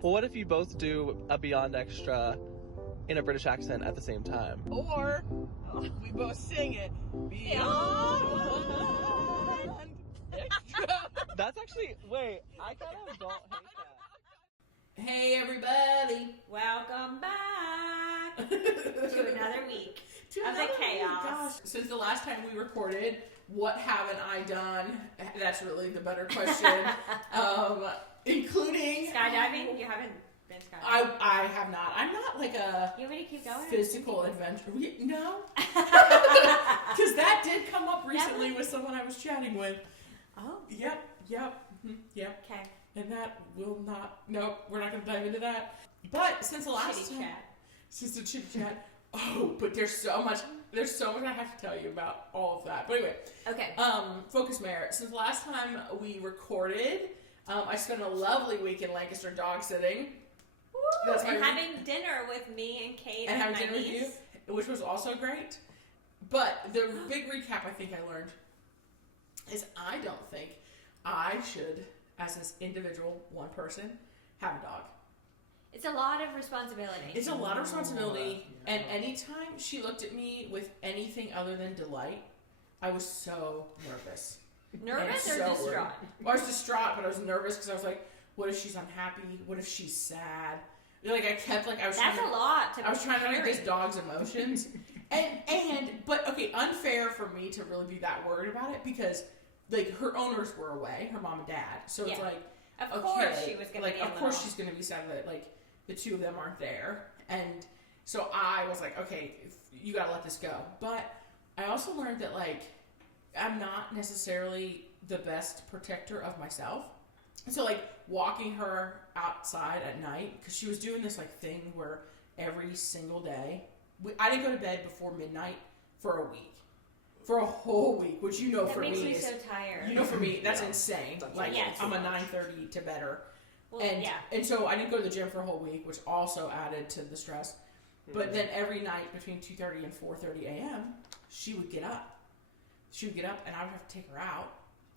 Well, what if you both do a Beyond Extra in a British accent at the same time? Or we both sing it. Beyond Extra. That's actually, wait, I kind of don't hate that. Hey everybody. Welcome back to another week of the chaos. Gosh. Since the last time we recorded, what haven't I done? That's really the better question. Including skydiving? You haven't been skydiving? I have not. I'm not like a you want me to keep going? Physical adventure. No. Because that did come up recently with someone I was chatting with. Oh. Yep. Okay. And that will not, nope, we're not going to dive into that. But since the last time, since the chitty chat, but there's so much I have to tell you about all of that. But anyway, okay. Focus Mare. Since the last time we recorded, I spent a lovely week in Lancaster dog sitting. Woo! And having dinner with me and Kate and having dinner with you, which was also great. But the big recap I think I learned is I don't think I should, as this individual one person, have a dog. It's a lot of responsibility. It's a lot of responsibility, and anytime she looked at me with anything other than delight, I was so nervous. Nervous or distraught? Well, I was distraught, but I was nervous because I was like, what if she's unhappy? What if she's sad? Like, I kept, like, I was That's trying to... a lot to I was trying to read carry. this dog's emotions. But, okay, unfair for me to really be that worried about it because... Like, her owners were away, her mom and dad. So it's like, of course she was going to be of course she's going to be sad that, like, the two of them aren't there. And so I was like, okay, you got to let this go. But I also learned that, like, I'm not necessarily the best protector of myself. So, like, walking her outside at night, because she was doing this, like, thing where every single day, I didn't go to bed before midnight for a week. For a whole week, which you know that for me makes me is so tired. You know for me that's insane. Like I'm a 9:30 to bedder, and so I didn't go to the gym for a whole week, which also added to the stress. Mm-hmm. But then every night between 2:30 and 4:30 a.m., she would get up. And I would have to take her out.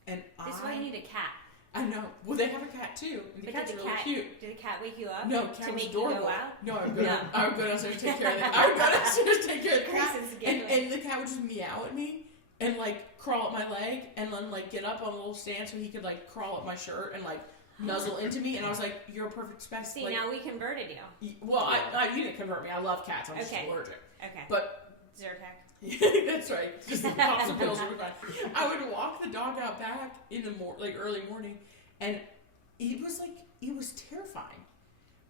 And this is why you need a cat. I know. Well, they have a cat too. And the cat's really cute. Did the cat wake you up? No, cat to was make adorable. You go out? No, I would go downstairs to take care of the I would go downstairs to take care of the cat. And the cat would just meow at me and like crawl up my leg and then like get up on a little stand so he could like crawl up my shirt and like nuzzle into me. And I was like, "You're a perfect specimen." See, like, now we converted you. Well, you didn't convert me. I love cats. I'm just allergic. Okay. But Zyrtec. That's right. Just pop some pills. We're fine. I would walk the dog out back in the early morning, and it was terrifying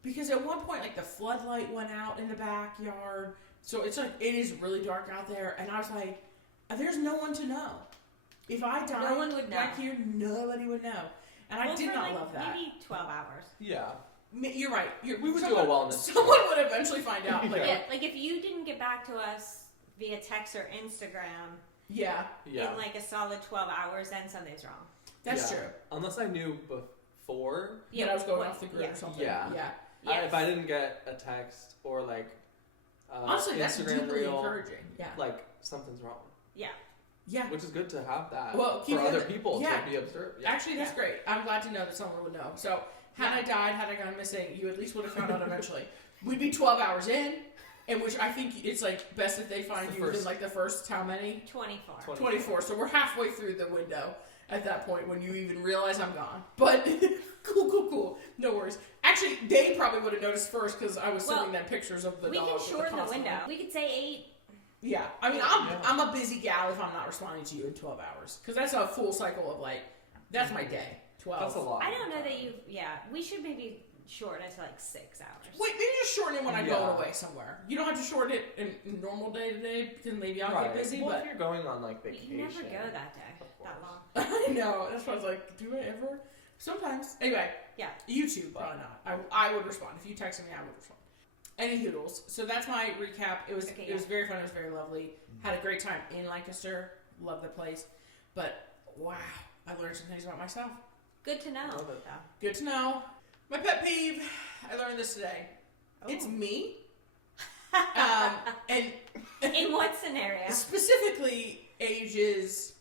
because at one point like the floodlight went out in the backyard, so it's like it is really dark out there, and I was like, there's no one to know. If I died no one would know. back here, nobody would know, and I did not love that. Maybe 12 hours. Yeah. You're right. We would do a wellness. Someone would eventually find out. Like if you didn't get back to us via text or Instagram. Yeah. In like a solid 12 hours, then something's wrong. That's true. Unless I knew before. Yeah, I was going off the grid or something. Yeah. Yes. If I didn't get a text or like honestly, that's Instagram deeply reel, encouraging. Yeah. Like something's wrong. Yeah. Yeah. Which is good to have that for other people to be observed. Yeah. Actually, that's great. I'm glad to know that someone would know. So, had I died, had I gone missing, you at least would have found out eventually. We'd be 12 hours in which I think it's like best if they find you within like the first how many? 24. 24. So we're halfway through the window at that point when you even realize I'm gone. But cool. No worries. Actually, they probably would have noticed first because I was sending them pictures of the dog. We can shorten the window. We could say 8. Yeah, I mean, I'm a busy gal if I'm not responding to you in 12 hours. Because that's a full cycle of, like, that's my day. 12. That's a lot. I don't know that we should maybe shorten it to, like, 6 hours. Wait, maybe just shorten it when I'm going away somewhere. You don't have to shorten it in normal day-to-day, because maybe I'll get busy, well, but... if you're going on, like, vacation... You never go that day, that long. I know, that's why I was like, do I ever? Sometimes. Anyway. Yeah. YouTube, probably not. I would respond. If you texted me, I would respond. Any hoodles. So that's my recap. It was very fun. It was very lovely. Had a great time in Lancaster. Love the place. But, wow. I learned some things about myself. Good to know. Good to know. My pet peeve. I learned this today. Oh. It's me. And in what scenario? Specifically, ages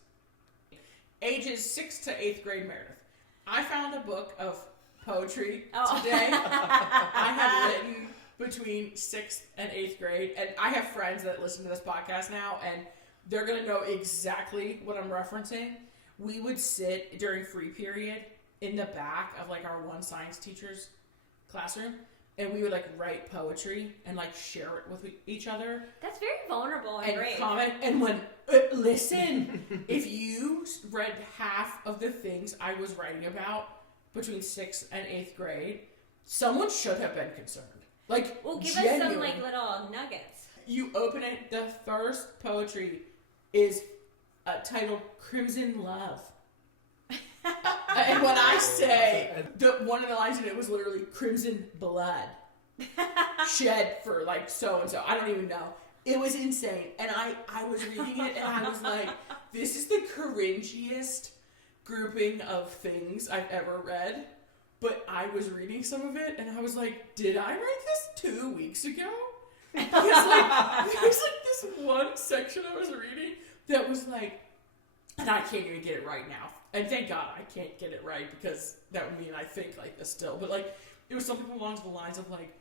6th to 8th grade Meredith. I found a book of poetry Oh. today. I had written between 6th and 8th grade, and I have friends that listen to this podcast now, and they're going to know exactly what I'm referencing. We would sit during free period in the back of like our one science teacher's classroom, and we would like write poetry and like share it with each other. That's very vulnerable and brave. Comment. And when listen, if you read half of the things I was writing about between 6th and 8th grade, someone should have been concerned. Like, well, give genuine. us some like little nuggets. You open it. The first poetry is titled "Crimson Love." And when I say one of the lines in it was literally "crimson blood shed for like so and so," I don't even know. It was insane, and I was reading it, and I was like, "This is the cringiest grouping of things I've ever read." But I was reading some of it, and I was like, "Did I write this 2 weeks ago?" Because like there's like this one section I was reading that was like, and I can't even get it right now. And thank God I can't get it right, because that would mean I think like this still. But like, it was something along the lines of like,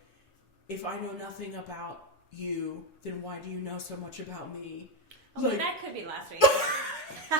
if I know nothing about you, then why do you know so much about me? Oh, Like, that could be last week. and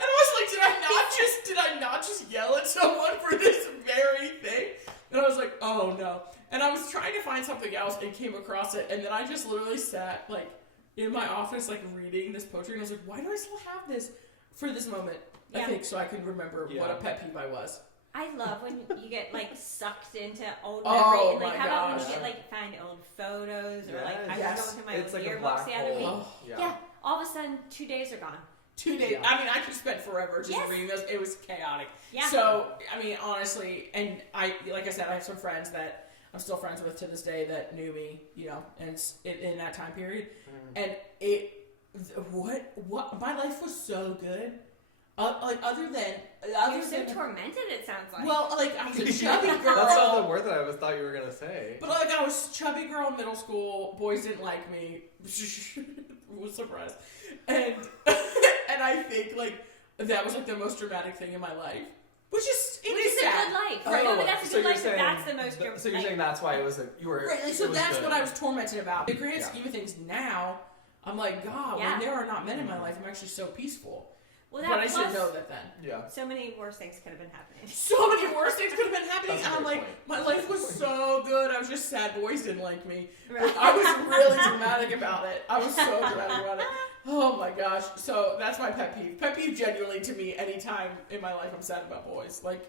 I was like, did I not just yell at someone for this very thing? And I was like, oh no. And I was trying to find something else and came across it, and then I just literally sat like in my office like reading this poetry, and I was like, why do I still have this for this moment? I think so I can remember what a pet peeve I was. I love when you get like sucked into old Oh, memory. And, like, my how about when gosh. you get like find old photos or like I Yes. was going through my It's old like a yearbooks black the other week. hole. Yeah, all of a sudden 2 days are gone. 2 days. Yeah. I mean, I could spend forever just Yes. reading those. It was chaotic. Yeah. So, I mean, honestly, and like I said, I have some friends that I'm still friends with to this day that knew me, you know, and in that time period. And what, my life was so good. Like, other than Tormented, it sounds like. well, like, I was a chubby girl. That's not the word that I thought you were gonna say. But like, I was chubby girl in middle school. Boys didn't like me. Was surprised. And I think like that was like the most dramatic thing in my life. Which is a good life. Right? No, but that's a good life, but that's the most dramatic. So you're saying that's why it was you were right, like, so that's good. what I was tormented about. In the grand scheme of things now, I'm like, God, when there are not men in my life, I'm actually so peaceful. Well, but I should know that then. Yeah. So many worse things could have been happening. So many worse things could have been happening, That's a and I'm great like, point. my That's life a was great so good. I was just sad boys didn't like me. Right. I was really dramatic about it. I was so dramatic about it. Oh my gosh. So that's my pet peeve. Pet peeve genuinely to me, anytime in my life I'm sad about boys. Like,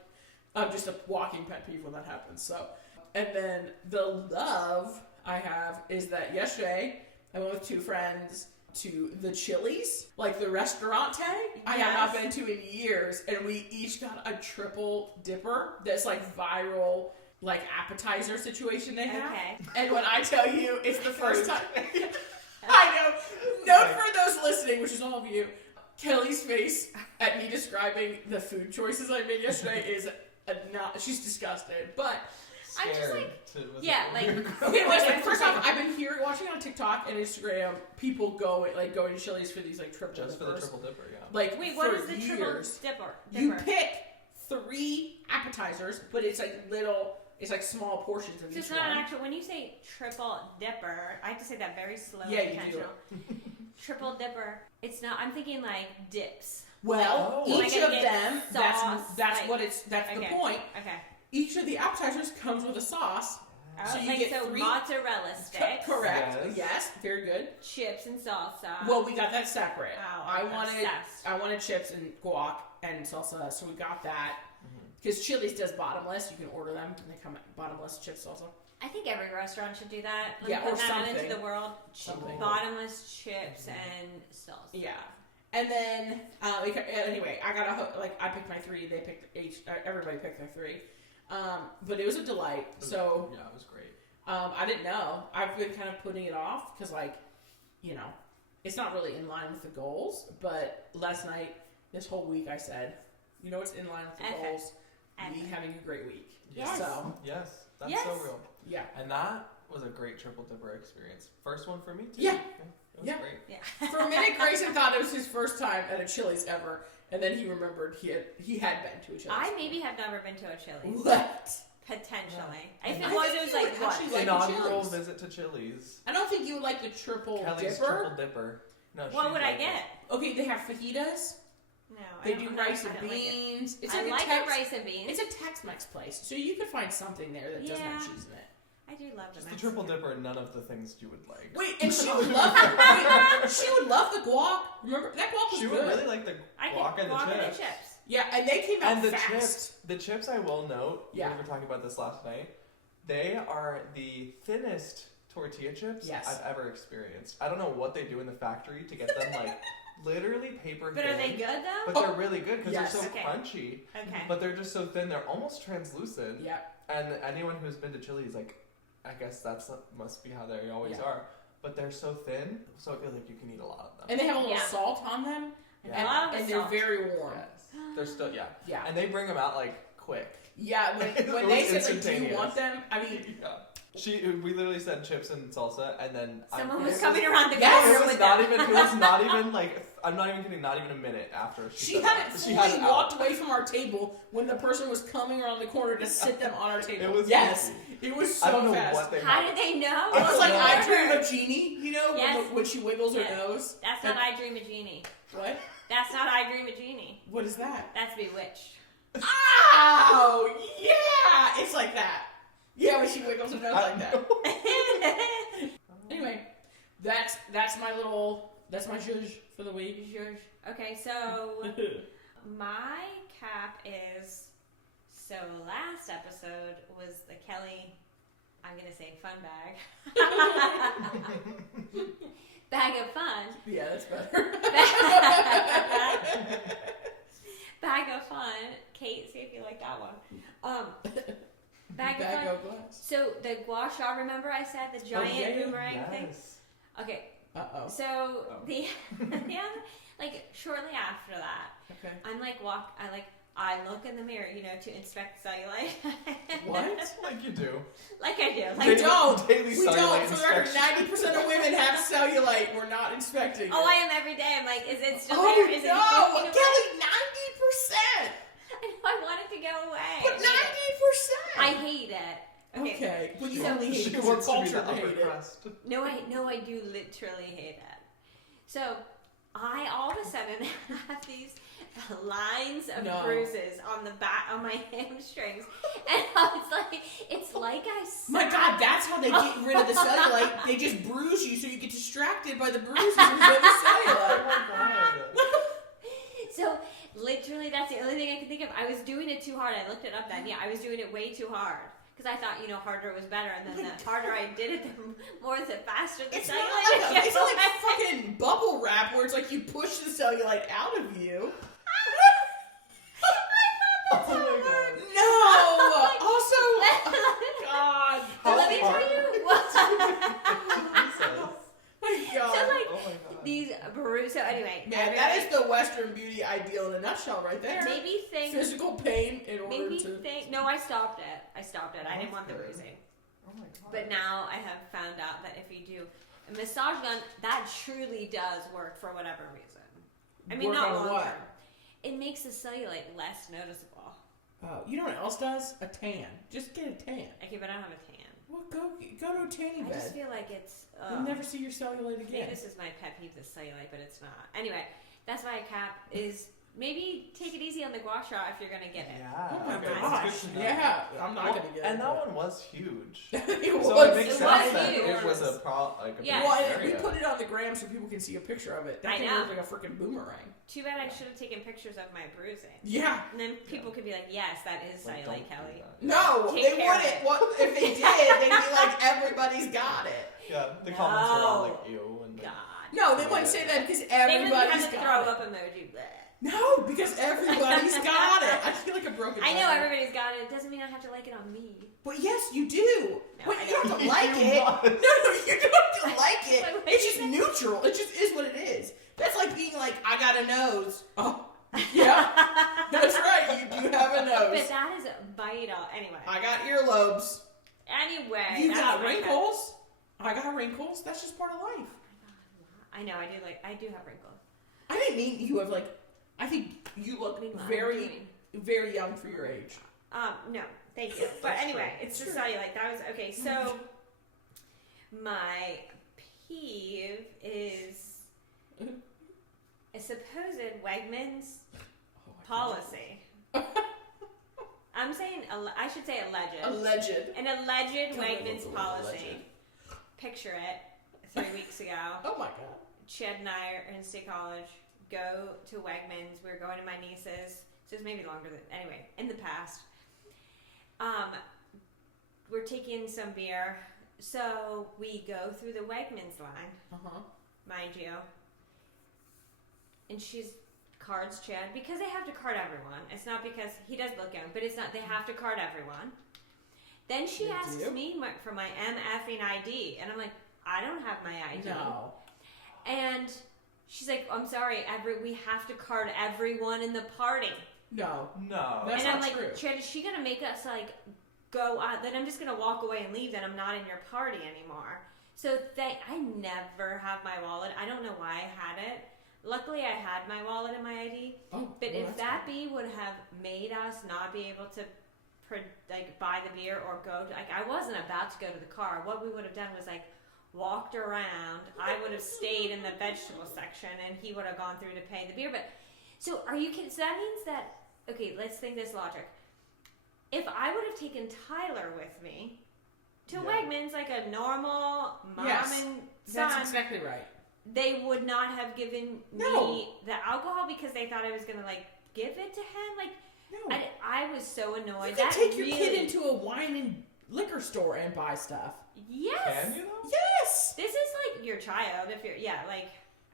I'm just a walking pet peeve when that happens. So, and then the love I have is that yesterday I went with 2 friends to the Chili's, like the restaurante. I have not been to in years, and we each got a triple dipper. That's like viral, like appetizer situation they have. Okay. And when I tell you, it's the first time. I know. Note for those listening, which is all of you, Kelly's face at me describing the food choices I made yesterday is not. She's disgusted, but. I'm just like, It was like, first off, I've been watching on TikTok and Instagram people going to Chili's for these like triple just dippers. for the triple dipper, yeah. Like, wait, what for is the years. triple dipper? You pick 3 appetizers, but it's like it's like small portions of So each it's not one. an actual. When you say triple dipper, I have to say that very slowly. Yeah, you intentional. Triple dipper. It's not. I'm thinking like dips. Well, Oh. each Like, of I get them. That's like- what it's. That's Okay. the point. Okay. Each of the appetizers comes with a sauce. So you like get so 3 mozzarella sticks, Correct. Yes. Yes. Very good. chips and salsa. Well, we got that separate. Oh, I I'm wanted obsessed. chips and guac and salsa, so we got that. Because Chili's does bottomless, you can order them and they come bottomless chips also. I think every restaurant should do that. Like, Yeah, put or that out something. into the world. Something. Bottomless chips and salsa. Yeah. And then anyway, I got I picked my 3. They picked each. Everybody picked their 3. But it was a delight. So yeah, it was great. I didn't know. I've been kind of putting it off because, like, you know, it's not really in line with the goals. But last night, this whole week, I said, you know what's in line with the goals? Me having a great week. Yes. So, Yes, that's Yes. so real. yeah. And that was a great triple dipper experience. First one for me too. Yeah. It was Yeah. great. Yeah. For a minute, Grayson thought it was his first time at a Chili's ever, and then he remembered he had been to a Chili's. I maybe have never been to a Chili's. What? Potentially. Yeah. If I it was, think it was you like would what? actually like Inaugural Chili's. visit to Chili's. I don't think you would like the triple Kelly's dipper. triple dipper. No, What she would I liked get? it. Okay, they have fajitas. No, They I do don't- rice I and don't like it. beans. It's I like, like a Tex- rice and beans. It's a Tex-Mex place, so you could find something there that doesn't have Yeah. cheese in it. I do love Just the the triple Mexican. dipper, none of the things you would like. Wait, and she would love the she would love the guac. Remember that guac was She good. would really like the I guac get and the guac and chips. the chips. Yeah, and they came out And the fast. chips, the chips I will note, Yeah. we were talking about this last night, they are the thinnest tortilla chips Yes. I've ever experienced. I don't know what they do in the factory to get them like literally paper But thin. are they good though? But they're really good because Yes. they're so Okay. crunchy. Okay. But they're just so thin, they're almost translucent. Yeah, And anyone who's been to Chili's, like, I guess that's must be how they always Yeah. are. But they're so thin, so I feel like you can eat a lot of them. and they have a little Yeah. salt on them, Yeah. and, I love the and they're salt. very warm. Yes. They're still, yeah. Yeah, And they bring them out, like, quick. yeah. When It they was said like, "Do you instantaneous. want them?" I mean, Yeah. We literally said chips and salsa, and then Someone it was coming around the Yes! corner It was with not them. even. It was not even like. I'm not even kidding. Not even a minute after she said hadn't that. fully She had it out. walked away from our table when the person was coming around the corner to sit them on our table. It was yes, crazy. it was so I don't know fast. what they. How had. did they know? It was like No. I Dream of Jeannie, you know, Yes. when she wiggles her Yes. nose. That's not I Dream of Jeannie. What? That's not I Dream of Jeannie. What is that? That's Bewitched. Oh, yeah! It's like that. Yeah, when she wiggles her nose like that. Anyway, that's my judge for the week. Okay, so my cap is, so last episode was the Kelly, I'm gonna say fun bag. Bag of fun. Yeah, that's better. Bag of fun. Kate, see if you like that one. Bag of fun. of glass. So the gua sha, remember I said the giant yeah, boomerang thing? Yes. Okay, Uh-oh. so Oh. the yeah, like shortly after that, Okay. I'm like I look in the mirror, you know, to inspect cellulite. What? Like you do. Like I do. We Like, don't. Daily We don't. cellulite For the record, inspection. 90% of women have cellulite. We're not inspecting. oh, it. I am every day. I'm like, is it still Oh, there? Is it no! going away? Kelly, 90%! I know I want it to go away. But 90%! I hate it. Okay. Well, you So- only hate She it because wants you're to be the cultured to upper hate it. crust. No, I do literally hate it. So I all of a sudden have these lines of No. bruises on the back on my hamstrings, and it's like I sat. My God, that's how they get rid of the cellulite. They just bruise you so you get distracted by the bruises instead of the cellulite. Oh my god. So literally, that's the only thing I can think of. I was doing it too hard. I looked it up then. Yeah, I was doing it way too hard. Because I thought, harder was better, and then the harder I did it, the more the faster the It's not cellulite like gets it's not like away. fucking bubble wrap where it's like you push the cellulite out of you. Oh my god. No! Also, God. How Let me far? tell you. Jesus. My God. So like Oh my god. these bruises. So anyway, Man, that is the Western beauty ideal in a nutshell right there. maybe think. Physical pain in order Maybe to... think. No, I stopped it. I didn't want the That's good. bruising. Oh my god. But now I have found out that if you do a massage gun, that truly does work for whatever reason. I mean, Work not on long what? term. It makes the cellulite less noticeable. Oh, you know what else does? A tan. Just get a tan. Okay, but I don't have a tan. Well, go to a tanning I bed. just feel like it's. You'll never see your cellulite Maybe again. this is my pet peeve, the cellulite, but it's not. Anyway, that's why a cap is maybe take it easy on the gua sha if you're gonna get it. Yeah. Oh my okay, gosh. that's good to know. Yeah, I'm not Well, gonna get and it. that one was huge. it So was. it makes It sense was that huge. it was a a Yeah. big Well, and we area. put it on the gram so people can see a picture of it. That I thing know. looked like a freaking boomerang. Too bad I should have taken pictures of my bruising. Yeah. And then people could be like, yes, that is Like, don't cellulite, do Kelly. that. No, Take they care of wouldn't. it. What if they did? They'd be like, everybody's got it. Yeah, the comments were all No. like ew and like, God. No, they wouldn't say that because They wouldn't everybody's have the got throw it. up emoji. Bleh. No, because everybody's got it. I feel like a broken. I know record. everybody's got it. It doesn't mean I have to like it on me. But yes, you do. No, But I you don't have to You like it. must. No, you don't have to like it. Wait, what It's did just you say? neutral. It just is what it is. That's like being like, I got a nose. Oh, yeah, that's right. You do have a But nose. that is vital. Anyway. I got earlobes. Anyway, You that's got my wrinkles. I got wrinkles. That's just part of life. I know. I do have wrinkles. I didn't mean you have like. I think you look very young for your age. No, thank you. But That's anyway, true. it's just cellulite. That was okay. So my peeve is a supposed Wegmans policy. I'm saying I should say alleged. An alleged Wegmans policy. Picture it. 3 weeks ago. Oh my god. Chad and I are in State College. Go to Wegmans. We were going to my niece's. So it's maybe longer than anyway. In the past, we're taking some beer. So we go through the Wegmans line, mind you. And she's cards Chad because they have to card everyone. It's not because he does look young, but it's not. They have to card everyone. Then she asks me for my MFing ID, and I'm like, I don't have my ID. No. And she's like, I'm sorry, we have to card everyone in the party. No. That's and I'm not like, true. Chad, is she gonna make us like go out? Then I'm just gonna walk away and leave. Then I'm not in your party anymore. So I never have my wallet. I don't know why I had it. Luckily, I had my wallet and my ID. Oh, but well, if that bee would have made us not be able to buy the beer or go to, I wasn't about to go to the car. What we would have done was walked around. I would have stayed in the vegetable section, and he would have gone through to pay the beer. But so are you kidding? So that means that, okay, let's think this logic. If I would have taken Tyler with me to Wegmans like a normal mom and son, that's exactly right. they would not have given me the alcohol because they thought I was gonna give it to him. No. I was so annoyed. You can take your kid into a wine and liquor store and buy stuff. Yes. Can you though? Yes. This is your child. If you're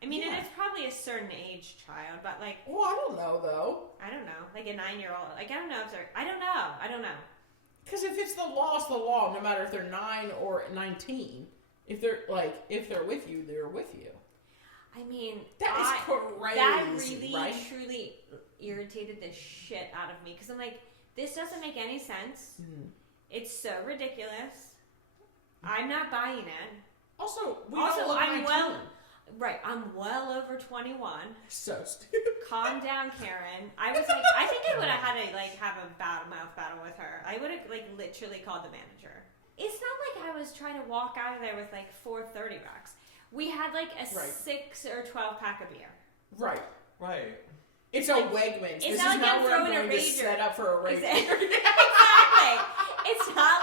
and it's probably a certain age child, but Well, I don't know though. I don't know, a 9-year-old. I don't know if they're. I don't know. Because if it's the law, it's the law. No matter if they're 9 or 19. If they're with you, they're with you. I mean, that is crazy. That really, right? truly irritated the shit out of me because I'm like, this doesn't make any sense. Mm. It's so ridiculous. I'm not buying it. Also, I'm well over 21. So stupid. Calm down, Karen. I was I think I would have had to have a mouth battle with her. I would have literally called the manager. It's not like I was trying to walk out of there with 4 30 bucks. We had a 6 or 12 pack of beer. Right. It's a Wegmans. It's this not is like not I'm where I'm throwing a going to rager. set up for a rager. Exactly. It's not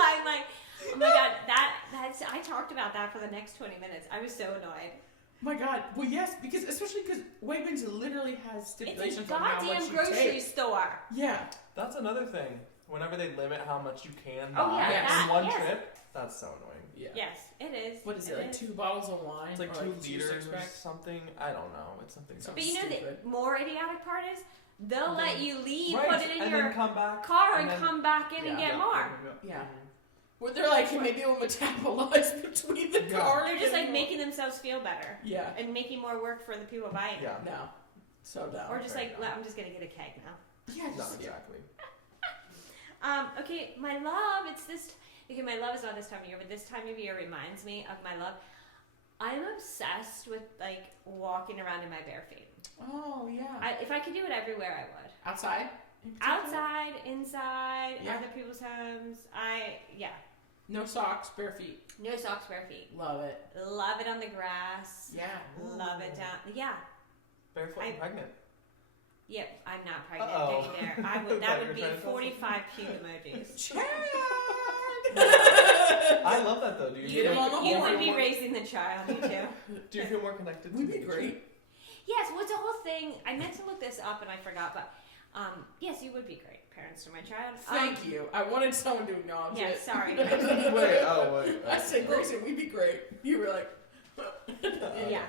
I'm oh my god, that's I talked about that for the next 20 minutes. I was so annoyed. My god. Well, yes, especially because Wegmans literally has stipulations It's a on how much goddamn you grocery take. store. Yeah. That's another thing. Whenever they limit how much you can Oh, buy yeah, in one yes. trip, that's so annoying. Yeah. Yes, it is. What is it? 2 bottles of wine? It's or 2 2 liters or six-packs? something. I don't know. It's something. But you know Stupid. the more idiotic part is they'll let you leave, Right, put it in and your then come back, car, and then- come back in and get more. Yeah. Well, they're maybe we'll metabolize between the car. They're just and making themselves feel better. Yeah. And making more work for the people buying it. Yeah. No. So dumb. Or just Fair enough. I'm just gonna get a keg now. Yeah, Not exactly. Okay, my love, my love is not this time of year, but this time of year reminds me of my love. I'm obsessed with walking around in my bare feet. Oh, yeah. If I could do it everywhere, I would. Outside? in particular? Outside, inside, Yeah. other people's homes. No socks, bare feet. No socks, bare feet. Love it. Love it on the grass. Yeah. Love it down. Yeah. Barefoot and pregnant. Yep, I'm not pregnant. Uh-oh. Don't you dare. I would. I That thought would you be were trying to tell 45 puke emojis. Chad! I love that though. Do you Get him on the You horn. would be raising the child, me too. Do you feel more connected? We'd to be nature? great. Yes, what's the whole thing? I meant to look this up and I forgot, but yes, you would be great parents to my child. Thank you. I wanted someone to acknowledge Yeah, it. sorry. wait. I said, Grayson, we'd be great. You were like, Yeah.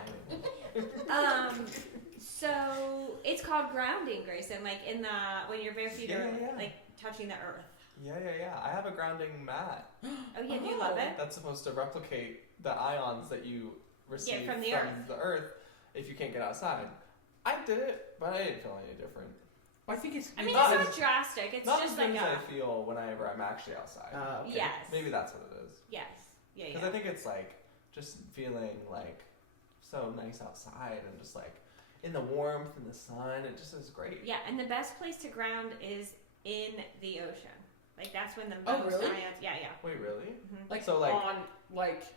So it's called grounding, Grayson. In the when your bare feet are Yeah. touching the earth. Yeah. I have a grounding mat Oh yeah, do you love it? that's supposed to replicate the ions that you receive from the the earth if you can't get outside. I did it, but I didn't feel any different. I think it's. I mean, Not it's as- not drastic. It's Not just the like things a. I feel whenever I'm actually outside. Okay. Yes. Maybe that's what it is. Yes. Yeah. Because I think it's like just feeling like so nice outside and just like in the warmth and the sun. It just is great. Yeah, and the best place to ground is in the ocean. Like that's when the Oh, most really? ions. Yeah. Wait, really? Mm-hmm. Like, So, like,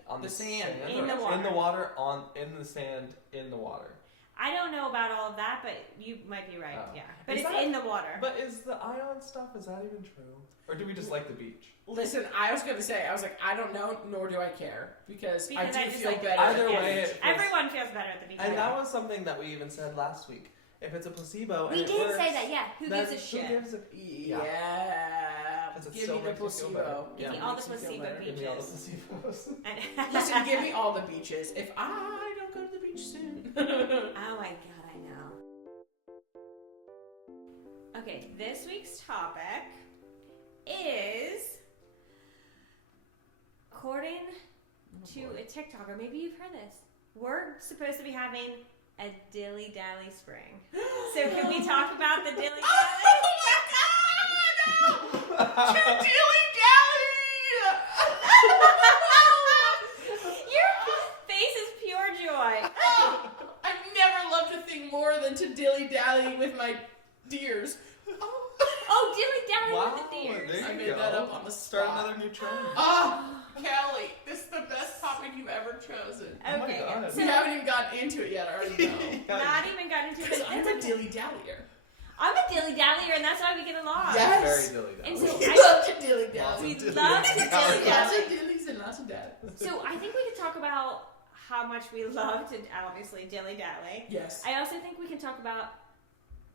on the sand. In or the water. In the water, in the sand, in the water. I don't know about all of that, but you might be right. Oh. Yeah, but Is it's that- in the water. But is the ion stuff, is that even true? Or do we just like the beach? Listen, I was gonna say, I was like, I don't know, nor do I care because I Because do I just feel like better. Either at the way, beach. it feels- Everyone feels better at the beach. And that was something that we even said last week. If it's a placebo and we it did works, say that. Yeah. Who then gives a shit? Who gives a Yeah. 'Cause it Give still me the makes you feel placebo. better. Give me Yeah. all the Makes me feel placebo better. Give me all the beaches. placebos. And Listen, give me all the beaches. If I don't go to the beach soon. Oh my god, I know. Okay, this week's topic is according to a TikToker, maybe you've heard this. We're supposed to be having a dilly dally spring. So can we talk about the dilly dally? Dilly dally! Your face is pure joy. I've never loved a thing more than to dilly dally with my deers. Oh, dilly dally Wow, with the deers. there I you made go. that up on the Start spot. another new trend. Kelly, this is the best topic you've ever chosen. Oh my Okay, God. so We haven't even gotten into it yet, I already know. not even got into it. Because but I'm it's a okay. dilly dallyer. I'm a dilly dallier, and that's why we get along. Yes. Very dilly And dally. so We I- love to dilly We dally. Dilly love to dally. dilly Lots dally. of dillies and lots of daddies. So I think we could talk about how much we love to obviously dilly dally. Yes. I also think we can talk about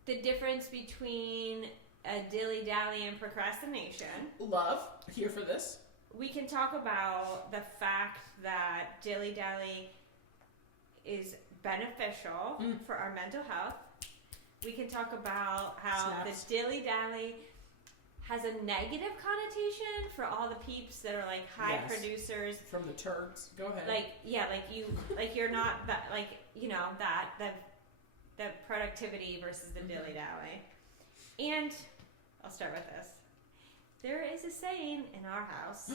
the difference between a dilly dally and procrastination. Love. Here for this. We can talk about the fact that dilly dally is beneficial Mm. for our mental health. We can talk about how Snaps. the dilly dally has a negative connotation for all the peeps that are like high Yes. producers. From the turds. Go ahead. Like you're not that, like, you know, that the productivity versus the dilly dally. And I'll start with this. There is a saying in our house.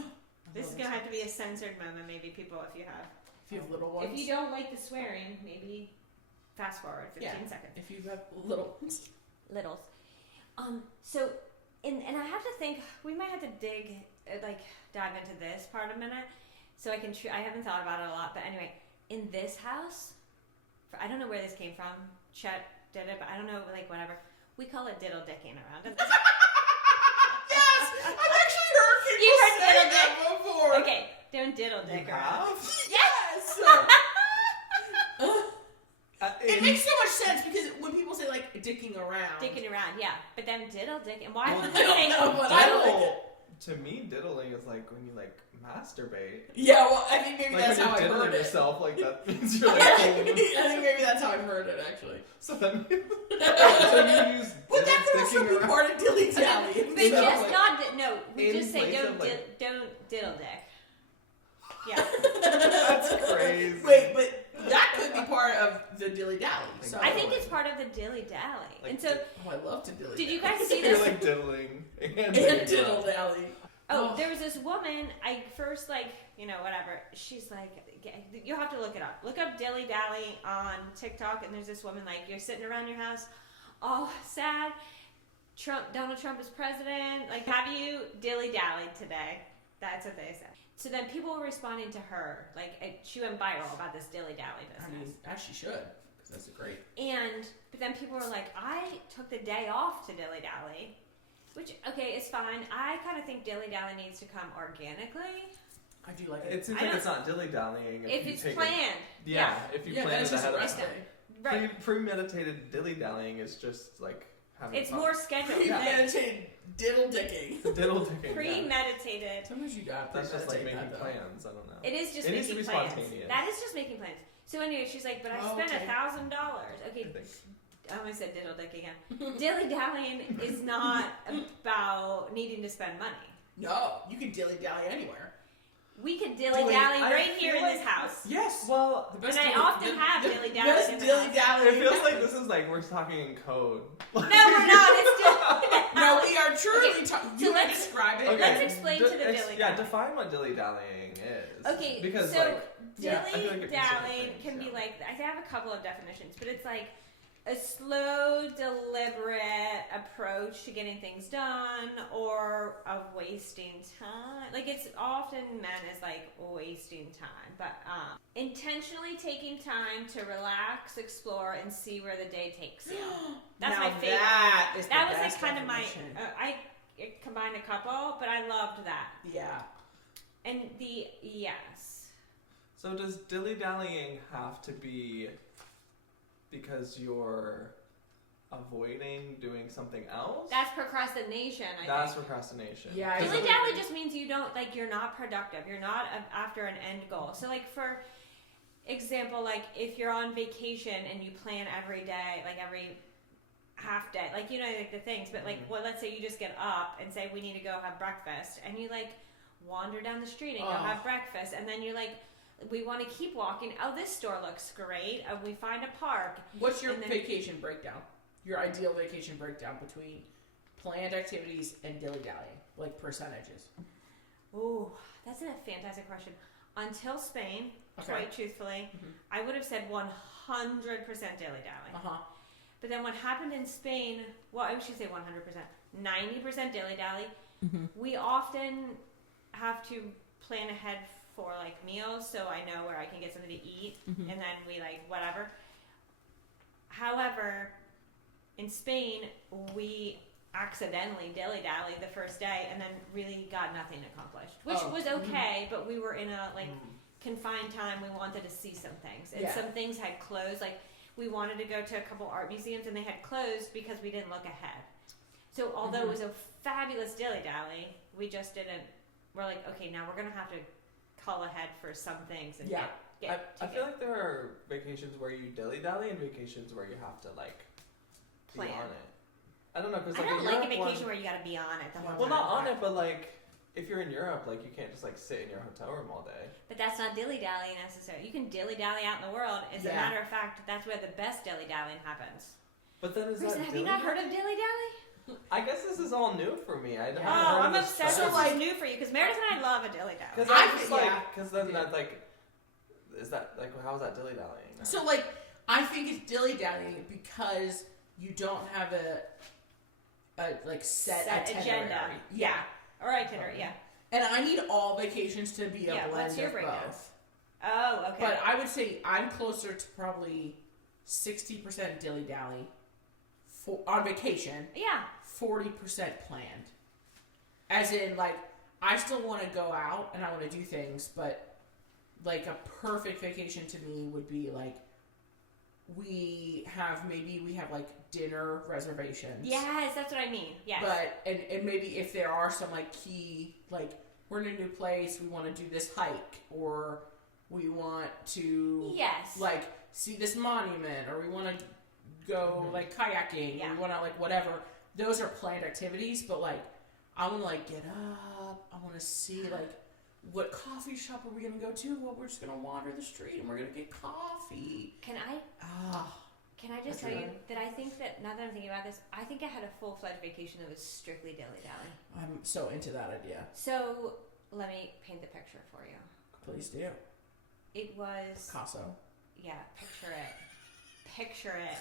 This is gonna have to be a censored moment, maybe, people, if you have. If you have little ones. If you don't like the swearing, maybe fast forward 15 seconds. If you have little ones. Littles. So, and I have to think, we might have to dive into this part a minute. So I can, I haven't thought about it a lot, but anyway, in this house, I don't know where this came from. Chet did it, but I don't know, like, whatever. We call it diddle dicking around. Yes! I've actually heard people You heard say diddle that before. Okay, don't diddle dick You around. have? Yes! It makes so much sense because when people say, like, dicking around. Dicking around, yeah. But then diddle dick, and why Well, would I don't they know, but I don't like Diddle, it. to me, diddling is like when you like masturbate. Yeah, well, I think maybe Like that's when how you're I diddling heard it. yourself, like that means you're like. I think maybe that's how I've heard it, actually. So that means. So you use But that could sticking also be around. part of dilly dally. But So, just like, not no. We in just say place don't of, like- don't diddle dick. Yeah, That's crazy. Wait, but that could be part of the dilly dally. So I think it's part of the dilly dally. Like And so, Oh, I love to dilly. did you dally. guys see You're this? like diddling and And diddling diddle around. dally. Oh, there was this woman. I first whatever. She's like, you'll have to look it up. Look up dilly dally on TikTok, and there's this woman like, you're sitting around your house, all sad. Donald Trump is president. Like, have you dilly dallied today? That's what they said. So then people were responding to her, like she went viral about this dilly dally I business. mean, as she should, because that's great. But then people were like, I took the day off to dilly dally, which okay, it's fine. I kind of think dilly dally needs to come organically I do like it. It seems I like don't- it's not dilly dallying if you it's take planned. it. Yeah, if you Yeah, plan that's it just ahead a of rest time. day. Right. Premeditated dilly dallying is just like having It's fun. more scheduled. Premeditated diddle dicking. diddle dicking. Yeah. Premeditated. Sometimes you got That's just like premeditate making that, though. plans. I don't know. It is just It needs to making be plans. spontaneous. That is just making plans. So anyway, she's like, but I Oh, spent okay. $1,000. I Okay, think. I almost said diddle dick again. Dilly dallying is not about needing to spend money. No, you can dilly dally anywhere. We could dilly Dilly- dally I right here feel in this like- house. Yes. Well, The best And I dilly- often have the dilly-dally best in the dilly house. dally. it feels like this is like we're talking in code. No, we're not. It's No, we are truly talking. so You can let's- describe it. Okay. Let's explain to the dilly Yeah, dallying. define what dilly dallying is. Okay, Because so like, yeah, I feel like dilly it means different dallying things, can be yeah. like, I have a couple of definitions, but it's like a slow, deliberate approach to getting things done or of wasting time. Like it's often meant as like wasting time, but intentionally taking time to relax, explore, and see where the day takes you. That's Now my favorite. That is the That was best like kind of my. definition. I combined a couple, but I loved that. Yeah. And the yes. So does dilly dallying have to be because you're avoiding doing something else? That's procrastination. That's think. procrastination. Yeah, Because Dilly it- dally just means you don't like you're not productive. You're not after an end goal. So like for example, like if you're on vacation and you plan every day, like every half day, like you know like the things, but like well, let's say you just get up and say we need to go have breakfast, and you like wander down the street and go have breakfast, and then you're like. We want to keep walking. Oh, this store looks great. We find a park. What's your And then- vacation breakdown? Your ideal vacation breakdown between planned activities and dilly dallying, like percentages. Ooh, that's a fantastic question. Until Spain, Okay. quite truthfully, I would have said 100% dilly dally. But then what happened in Spain? Well, I should say 100%. 90% dilly dally. We often have to plan ahead for like meals, so I know where I can get something to eat, and then we like whatever. However, in Spain, we accidentally dilly-dallied the first day and then really got nothing accomplished, which was okay, but we were in a like confined time. We wanted to see some things, and some things had closed. Like we wanted to go to a couple art museums and they had closed because we didn't look ahead. So although it was a fabulous dilly-dally, we just didn't. We're like, okay, now we're gonna have to call ahead for some things and I feel like there are vacations where you dilly dally and vacations where you have to like plan be on it. I don't know because I like don't in like a Europe vacation where you gotta be on it the whole well, time. not on it, but like if you're in Europe, like you can't just like sit in your hotel room all day. But that's not dilly-dally necessarily. You can dilly-dally out in the world. As a matter of fact, that's where the best dilly-dallying happens. But then is Chris, that have you not heard of dilly-dally? I guess this is all new for me. I haven't Oh, heard I'm of this obsessed term. with like new for you because Meredith and I love a dilly-dally. Because I I'm just think- like, because then that like, is that like how is that dilly dallying? So like, I think it's dilly dallying because you don't have a like set itinerary. agenda. Yeah. Or itinerary, yeah. And I need all vacations to be a Yeah, blend what's your of breakdown? both. Oh, okay. But I would say I'm closer to probably 60% dilly dally on vacation, yeah. 40% planned. As in, like, I still want to go out and I want to do things, but like a perfect vacation to me would be like we have like dinner reservations. Yes, that's what I mean. Yes. But and maybe if there are some like key, like we're in a new place, we want to do this hike, or we want to yes. like see this monument, or we want to go like kayaking, Yeah. or we want to like whatever. Those are planned activities, but like I want to like get up, I want to see like what coffee shop are we gonna go to? Well, we're just gonna wander the street and we're gonna get coffee. Can I just tell you that I think that now that I'm thinking about this, I think I had a full-fledged vacation that was strictly dilly-dally. I'm so into that idea. So let me paint the picture for you. Please do. It was Picasso. yeah, picture it. Picture it.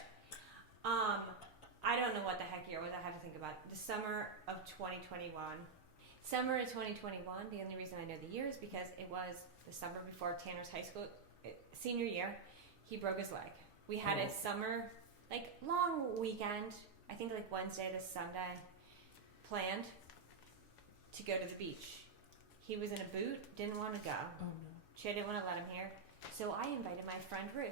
I don't know what the heck year it was. I have to think about it. The summer of 2021. Summer of 2021. The only reason I know the year is because it was the summer before Tanner's high school senior year. He broke his leg. We had a summer, like long weekend. I think like Wednesday to Sunday, planned to go to the beach. He was in a boot. Didn't want to go. Oh no. She didn't want to let him here. So I invited my friend Ruth.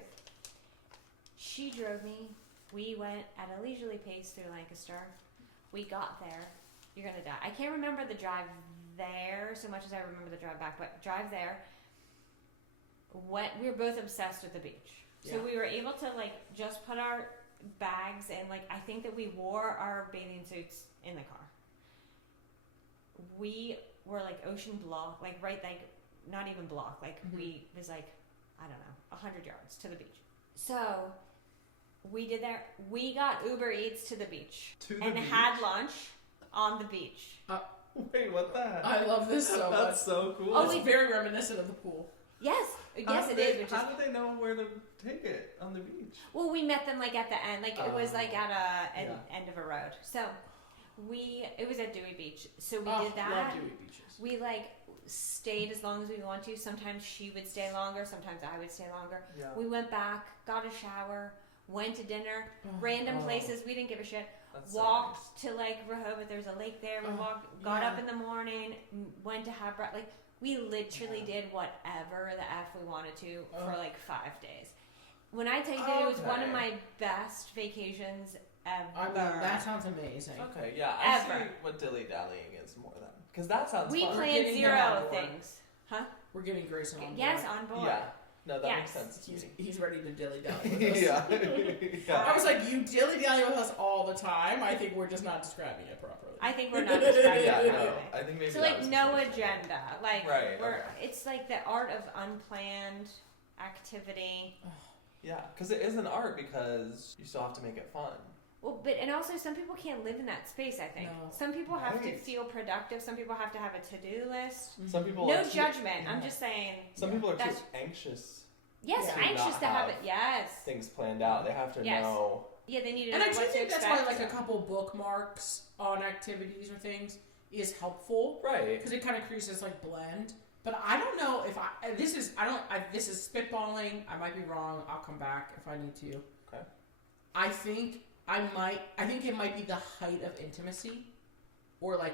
She drove me. We went at a leisurely pace through Lancaster. We got there. You're going to die. I can't remember the drive there so much as I remember the drive back, but drive there. We were both obsessed with the beach. So Yeah. we were able to like just put our bags and like I think that we wore our bathing suits in the car. We were like ocean block, like right like not even block, like we was like I don't know 100 yards to the beach. So we did there. We got Uber Eats to the beach To the and beach? had lunch on the beach. Wait, what the heck? I love this so much. That's so cool. Oh, it's very reminiscent of the pool. Yes, yes, it is. Which How is do they know where to take it on the beach? well, we met them like at the end. Like it was like at an Yeah. end of a road. So it was at Dewey Beach. So we Oh, did that. love Dewey Beaches. We like stayed as long as we want to. Sometimes she would stay longer. Sometimes I would stay longer. Yeah. We went back, got a shower, went to dinner, Oh. random places. We didn't give a shit. That's so Walked to like Rehoboth. There's a lake there. We Oh, walked, got yeah. up in the morning, went to have breakfast. Like we literally did whatever the f we wanted to for like 5 days. When I tell you that it was one of Okay. my best vacations ever. I mean, that sounds amazing. Okay, yeah, I Ever. see what dilly dallying is more than because that sounds we fun. planned getting 0 them on board. things. Huh? We're getting Grayson on board. Yes, on board. Yeah, no, that Yes. makes sense to He's, me. he's ready to dilly dally with us. yeah, I yeah. was like, you dilly dally with us all the time. I think we're just not describing it properly. I think we're not describing Yeah, it no, properly. I think maybe So that like was no confusing. agenda. Like Right, we're okay. it's like the art of unplanned activity. Yeah, because it is an art because you still have to make it fun. Well, but and also some people can't live in that space. I think No. some people have to Right. feel productive. Some people have to have a to-do list. Some people No are too- judgment. I'm yeah. just saying. Some people are too That's- anxious. Yes, Yeah. anxious Not to have have it. Yes. Things planned out. They have to Yes. know. Yeah, they need to And know I do what to think that's expect. why like a couple bookmarks on activities or things is helpful Right. because it kind of creates this like blend. But I don't know if this is spitballing. I might be wrong. I'll come back if I need to. Okay. I think it might be the height of intimacy, or like,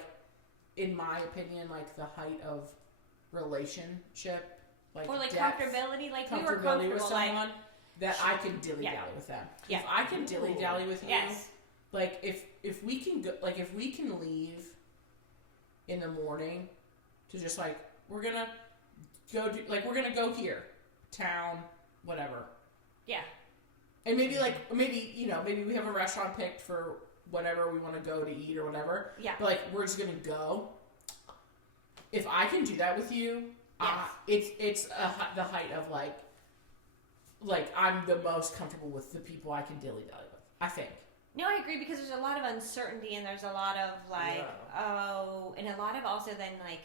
in my opinion, like the height of relationship, like or like depth, comfortability. Like we were comfortability with comfortable. Like someone that I can dilly dally Yeah. with them. Yeah. If I can dilly dally with you, yes, like if we can go, like if we can leave in the morning to just like we're gonna go here, town, whatever. yeah, And maybe maybe we have a restaurant picked for whatever we want to go to eat or whatever. yeah. But like we're just gonna go. If I can do that with you, it's the height of like I'm the most comfortable with the people I can dilly dally with. I think. No, I agree because there's a lot of uncertainty and there's a lot of like, and a lot of also then like,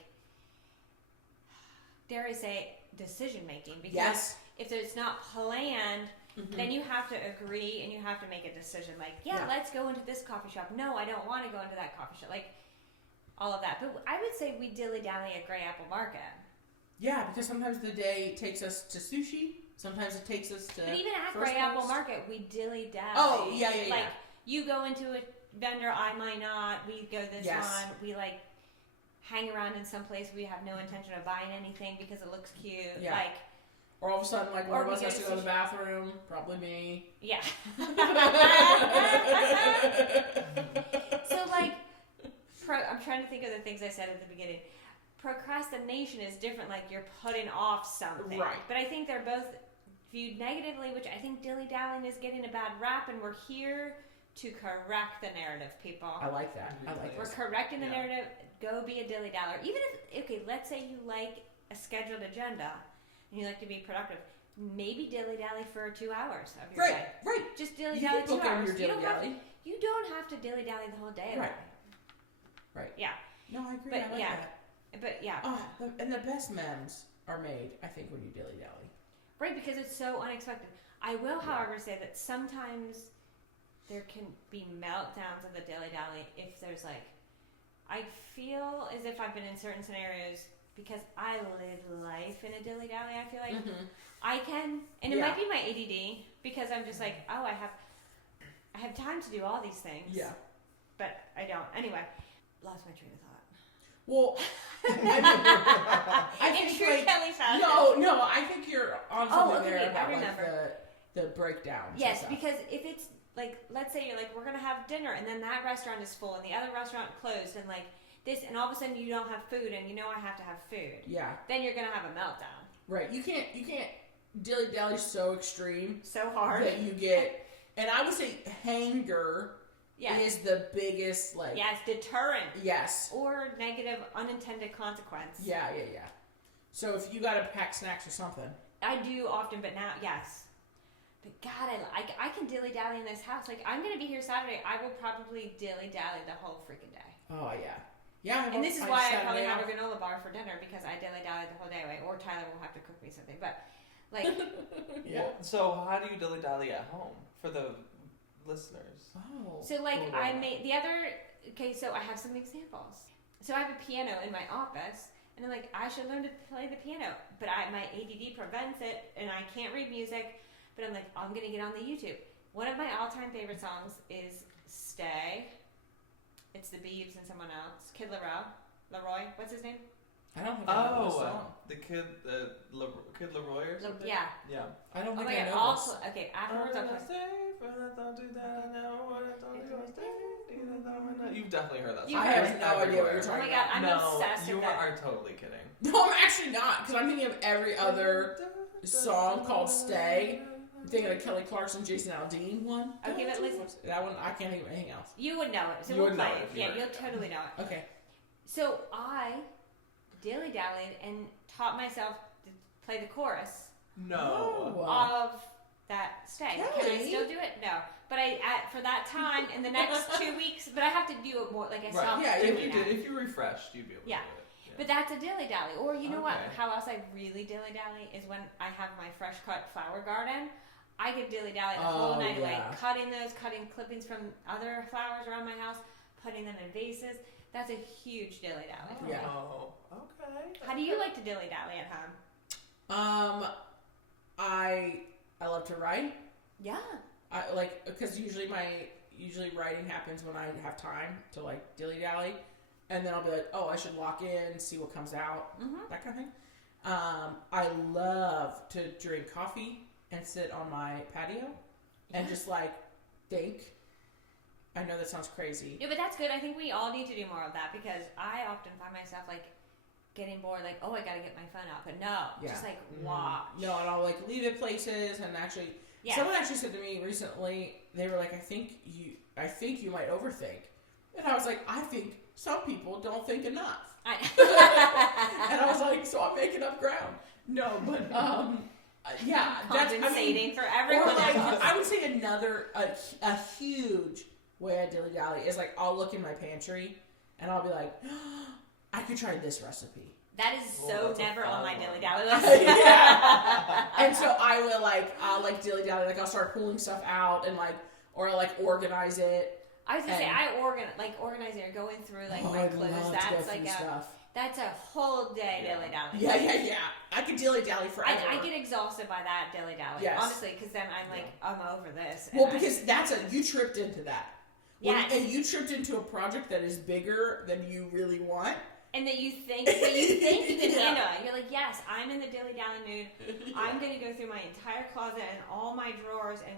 dare I say, decision making. Because Yes. if it's not planned, Mhm. then you have to agree and you have to make a decision. Like, Yeah. let's go into this coffee shop. No, I don't want to go into that coffee shop. Like, all of that. But I would say we dilly dally at Gray Apple Market. Yeah, because sometimes the day takes us to sushi. Sometimes it takes us to. But even at First Gray Apple Coast. Market, we dilly dally. Oh, yeah, yeah, Like, yeah. you go into a vendor, I might not. We go this Yes. one. We like hang around in some place we have no intention of buying anything because it looks cute. Yeah. Like, Or all of a sudden, like one Or of we us go has to to go to the sushi. bathroom. Probably me. yeah. So like, I'm trying to think of the things I said at the beginning. Procrastination is different. Like you're putting off something. Right. But I think they're both viewed negatively, which I think dilly dallying is getting a bad rap, and we're here to correct the narrative, people. I like that. I like We're this. correcting the Yeah. narrative. Go be a dilly daller. Even if, okay, let's say you like a scheduled agenda and you like to be productive. Maybe dilly dally for 2 hours of your Right, day. right. Just dilly You dally can 2 book in hours. your dilly dally. You don't have to dilly dally the whole day. Right. Right. Yeah. No, I agree. But, I like yeah. that. But yeah. Oh, and the best memes are made, I think, when you dilly dally. Right, because it's so unexpected. I will, however, say that sometimes there can be meltdowns of the dilly dally if there's like, I feel as if I've been in certain scenarios because I live life in a dilly dally. I feel like I can, and it Yeah. might be my ADD because I'm just like, oh, I have time to do all these things. Yeah. but I don't. Anyway, lost my train of thought. Well, I In think true like, Kelly fashion. no, I think you're on something okay, there wait, I about like remember. the breakdowns. and Yes, stuff. because if it's like, let's say you're like, we're gonna have dinner, and then that restaurant is full, and the other restaurant closed, and like this, and all of a sudden you don't have food, and you know I have to have food. Yeah. Then you're gonna have a meltdown. Right. You can't dilly dally so extreme So hard. that you get, and I would say hanger Yes. is the biggest like. Yes, deterrent Yes. or negative unintended consequence. Yeah. So if you gotta pack snacks or something. I do often, but now, yes. But God, I can dilly-dally in this house. Like, I'm going to be here Saturday. I will probably dilly-dally the whole freaking day. Oh, yeah. Yeah. And this is why I probably have a granola bar for dinner, because I dilly-dally the whole day away. Or Tyler will have to cook me something. But, like... Yeah. Well, so how do you dilly-dally at home for the listeners? Oh. So, like, I made the other... Okay, so I have some examples. So I have a piano in my office, and I'm like, I should learn to play the piano. But my ADD prevents it, and I can't read music. But I'm like, I'm going to get on the YouTube. One of my all-time favorite songs is Stay. It's the Beebs and someone else. Kid Leroy. What's his name? I don't think I know this song. The Kid Leroy or something? Yeah. Yeah. I don't Oh think my I God. know this. Okay, afterwards I'll play. You've definitely heard that song. You've I heard have it. no idea what you're Oh talking my about. God, I'm obsessed you with that. are totally kidding. No, I'm actually not, because I'm thinking of every other song called Stay. I'm thinking of Kelly Clarkson, Jason Aldean one. Okay, but listen. That one, I can't think of anything else. You would know it, so You we'll would play know it. it if you Yeah, heard you'll it. totally know it. Okay. So I dilly-dallied and taught myself to play the chorus No. Wow. of that Stay. Can I Kelly? still do it? No. But for that time, in the next 2 weeks, but I have to do it more, like I stopped Yeah, doing If that. if you refreshed, you'd be able Yeah. to do it. Yeah. But that's a dilly-dally. Or you know what? Okay. How else I really dilly-dally is when I have my fresh cut flower garden. I could dilly-dally the whole night away, yeah. cutting clippings from other flowers around my house, putting them in vases. That's a huge dilly-dally. Yeah. Oh, okay. How do you like to dilly-dally at home? I love to write. Yeah. I like, because usually writing happens when I have time to like dilly-dally, and then I'll be like, oh, I should lock in, see what comes out, that kind of thing. I love to drink coffee and sit on my patio and just like think. I know that sounds crazy. Yeah, but that's good. I think we all need to do more of that, because I often find myself like getting bored, like, oh, I gotta get my phone out. But no, just like watch. No, and I'll like leave it places, and actually, someone actually said to me recently, they were like, I think you might overthink. And I was like, I think some people don't think enough. And I was like, so I'm making up ground. No, but yeah, that's compensating for everyone or like, else. I would say another a huge way I dilly dally is like I'll look in my pantry and I'll be like, I could try this recipe. That is so never on my dilly dally Yeah. list. And so I'll like dilly dally, like I'll start pulling stuff out and like, or I'll like organize it. I was gonna say organizing or going through like my clothes. That's like that's a whole day dilly dally. Yeah. I could dilly dally forever. I get exhausted by that dilly dally. Yes. Honestly, because then I'm like, I'm over this. Well, because you tripped into that. Yes. And you tripped into a project that is bigger than you really want. And that you think you can handle it. You're like, yes, I'm in the dilly dally mood. I'm gonna go through my entire closet and all my drawers and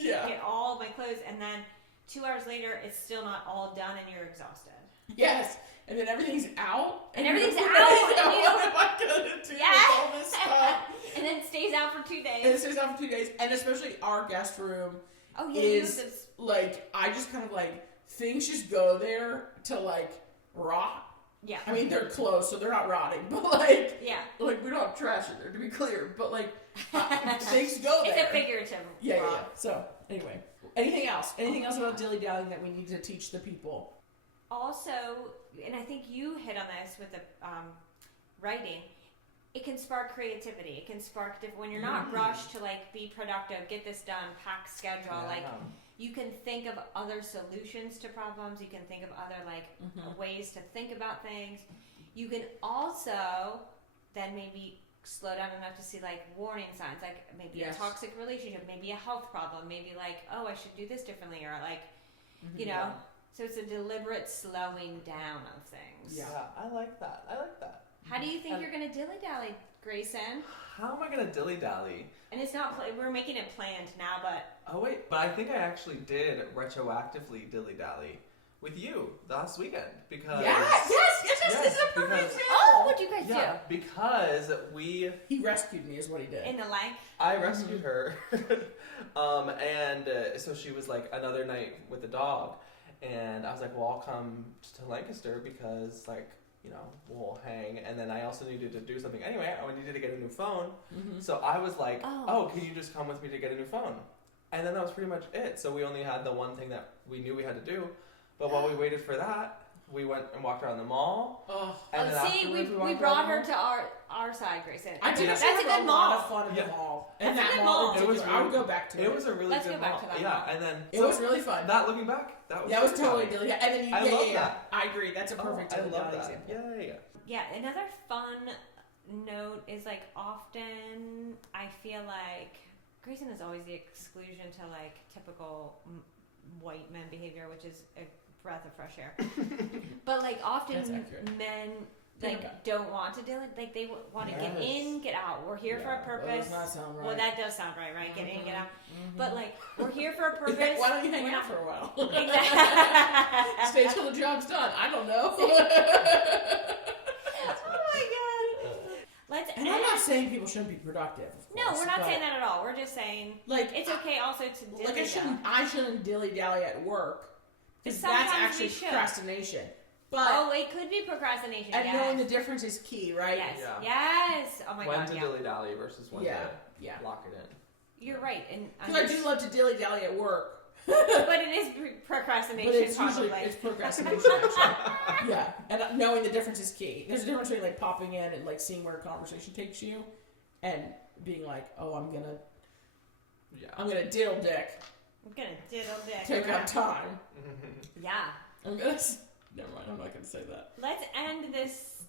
get all my clothes, and then 2 hours later, it's still not all done, and you're exhausted. Yes, and then everything's out. And everything's out. And you what am I gonna do with all this stuff? And then it stays out for 2 days. And it stays out for 2 days, and especially our guest room. Oh yeah, is like I just kind of like things just go there to like rot. Yeah. I mean, they're closed, so they're not rotting, but like yeah, we don't have trash in there to be clear, but like things go there. It's a figurative. Yeah. So anyway, anything else? Anything else about dilly dallying that we need to teach the people? Also, and I think you hit on this with the writing. It can spark creativity. It can spark different. When you're not rushed to like be productive, get this done, pack schedule. Like you can think of other solutions to problems. You can think of other like ways to think about things. You can also then maybe slow down enough to see like warning signs, like maybe a toxic relationship, maybe a health problem, maybe like, oh, I should do this differently, or like, you know. So it's a deliberate slowing down of things. Yeah, I like that. How do you think you're going to dilly-dally, Grayson? How am I going to dilly-dally? And it's not, we're making it planned now, but... Oh, wait. But I think I actually did retroactively dilly-dally with you last weekend. Because... Yes, this is a perfect example. Oh, what'd you guys do? Because He rescued me is what he did. In the leg? I rescued her. So she was like another night with the dog. And I was like, well, I'll come to Lancaster because like we'll hang. And then I also needed to do something anyway. I needed to get a new phone. Mm-hmm. So I was like, oh, can you just come with me to get a new phone? And then that was pretty much it. So we only had the one thing that we knew we had to do. But while we waited for that, we went and walked around the mall. And then see, we afterwards brought her to our side, Grayson. I did. That's That's a good a mall. lot of fun at the mall. And That's a that good mall, mall. in particular, I would go back to it. It was a really Let's good go back mall. to that Yeah, mall. and then It was really fun. That looking back, that was That was really totally fun. Dilly. And then I love that. I agree. That's a perfect I Dilly love Dally that. example. Yeah, another fun note is like often I feel like Grayson is always the exclusion to like typical white men behavior, which is a breath of fresh air. But like often That's accurate. men Think like about don't want to deal it. Like they want to get in, get out. We're here for a purpose. That does not sound right. Well, that does sound right? Get in, get out. Mm-hmm. But like we're here for a purpose. Why don't you hang We're out not- for a while? Exactly. Stay till the job's done. I don't know. Oh my god. Let's And I'm not saying people shouldn't be productive. Of No, course, we're not but, saying that at all. We're just saying Like it's okay also to dilly Like I shouldn't dilly dally at work because Sometimes that's we actually should. procrastination. But Oh, it could be procrastination. and yes. knowing the difference is key, right? Yes. Yeah. Yes. Oh my when god. to Yeah. dilly dally versus when Yeah, to yeah. lock it in. You're right. And Because I do love to dilly dally at work, but it is procrastination. but it's probably. usually it's procrastination. Actually. Yeah, and knowing the difference is key. There's a difference between like popping in and like seeing where a conversation takes you, and being like, oh, I'm gonna diddle dick, I'm gonna diddle dick. take up time. Yeah. I'm gonna. Never mind. I'm not gonna say that. Let's end this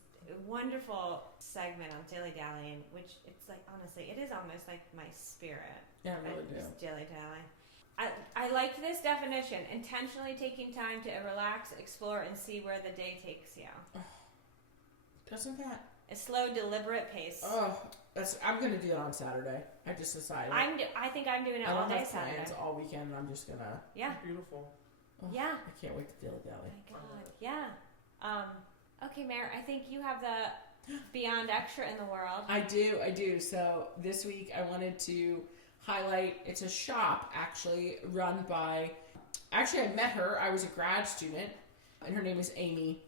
wonderful segment on dilly dallying, which it's like honestly, it is almost like my spirit. Yeah, I really do. Just dilly dallying. I liked this definition: intentionally taking time to relax, explore, and see where the day takes you. Doesn't that? A slow, deliberate pace. Oh, I'm gonna do that on Saturday. I just decided. I think I'm doing it I all don't day have Saturday. plans all weekend. And I'm just gonna. Yeah. Beautiful. Oh, Yeah. I can't wait to dilly dally. Oh my god. Yeah. Okay, Mare, I think you have the Beyond Extra in the world. I do. So this week I wanted to highlight. It's a shop actually run by. Actually, I met her. I was a grad student, and her name is Amy,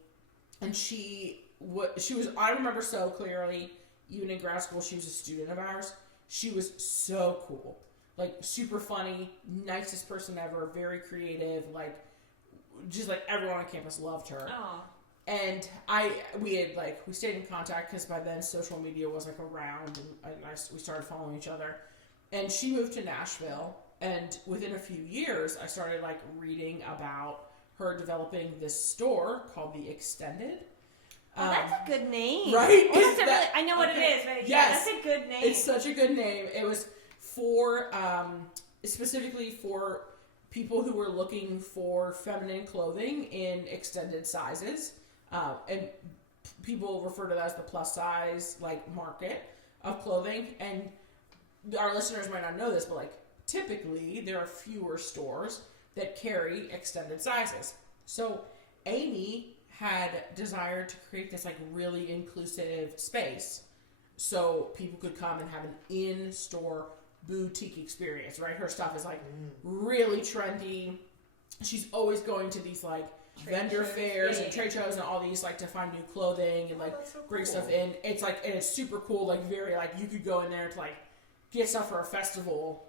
and she was. I remember so clearly. Even in grad school, she was a student of ours. She was so cool. Like, super funny, nicest person ever, very creative, like, just like everyone on campus loved her. Oh. And we stayed in contact because by then social media was like around and we started following each other. And she moved to Nashville, and within a few years, I started like reading about her developing this store called The Extended. Oh, that's a good name. Right? Well, that's I know what it is, but yeah, Yes. that's a good name. It's such a good name. It was for specifically for people who were looking for feminine clothing in extended sizes, and people refer to that as the plus size like market of clothing. And our listeners might not know this, but like typically there are fewer stores that carry extended sizes. So Amy had desired to create this like really inclusive space so people could come and have an in-store boutique experience, right? Her stuff is like really trendy. She's always going to these like vendor fairs and trade shows and all these like to find new clothing and like bring stuff in. It's like, and it's super cool, like very like you could go in there to like get stuff for a festival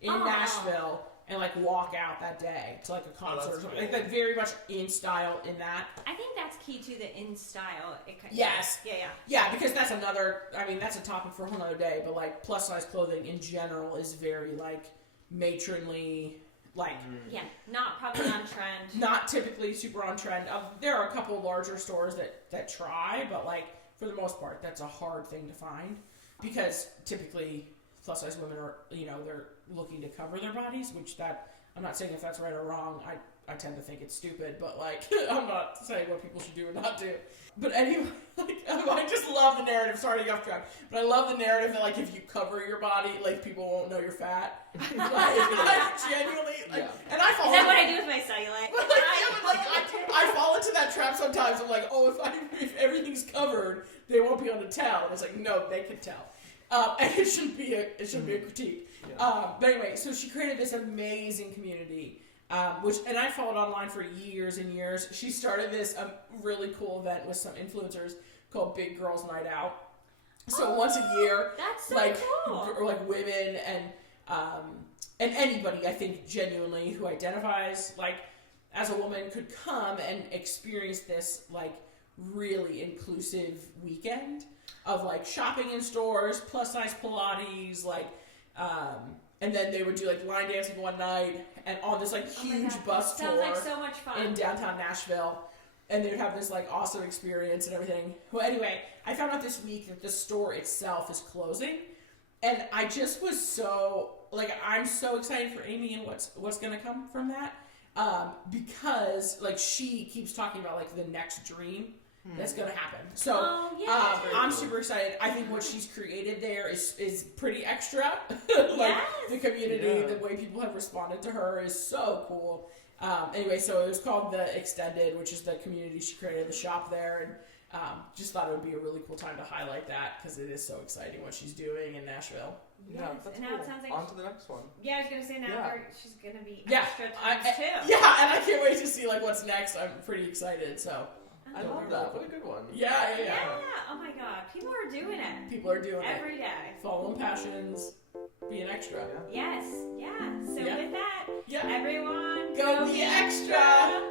in Nashville and like walk out that day to like a concert or something. Like very much in style in that. I think that's key to the in style. Yes. Yeah. Yeah, because that's that's a topic for a whole other day, but like plus size clothing in general is very like matronly, like Yeah, not probably on trend. not typically super on trend. There are a couple larger stores that try, but like for the most part, that's a hard thing to find because typically plus size women are, they're looking to cover their bodies, which I'm not saying if that's right or wrong. I tend to think it's stupid, but like I'm not saying what people should do or not do. But anyway, like, I just love the narrative. Sorry to get off track, but I love the narrative that like if you cover your body, like people won't know you're fat. like genuinely, like, Yeah. And I fall. Is that what I do with my cellulite? I fall into that trap sometimes. I'm like, oh, if everything's covered, they won't be able to tell. And it's like, no, they can tell. And it shouldn't be a critique. Yeah. But anyway, so she created this amazing community And I followed online for years and years. She started this really cool event with some influencers called Big Girls Night Out. So once a year, that's so like cool. like women and anybody, I think, genuinely who identifies like as a woman could come and experience this like really inclusive weekend of like shopping in stores, plus size Pilates, like and then they would do like line dancing one night and on this like huge bus tour. Sounds like so much fun. In downtown Nashville. And they would have this like awesome experience and everything. Well, anyway, I found out this week that the store itself is closing. And I just was so like, I'm so excited for Amy and what's gonna come from that. Because like she keeps talking about like the next dream that's gonna happen. So I'm super excited. I think what she's created there is pretty extra. Like the community, the way people have responded to her is so cool. Anyway, so it was called The Extended, which is the community she created, the shop there, and just thought it would be a really cool time to highlight that because it is so exciting what she's doing in Nashville. Yes. Yeah, that's and cool. now it sounds like on to the next one. Yeah, I was gonna say now she's gonna be Yeah, extra times too. Yeah, and I can't wait to see like what's next. I'm pretty excited. So I love that. What a good one. Yeah. Oh my god, people are doing it. People are doing it every day. Following passions, be an extra. Yes. Yeah. So with that, everyone, go be extra. extra.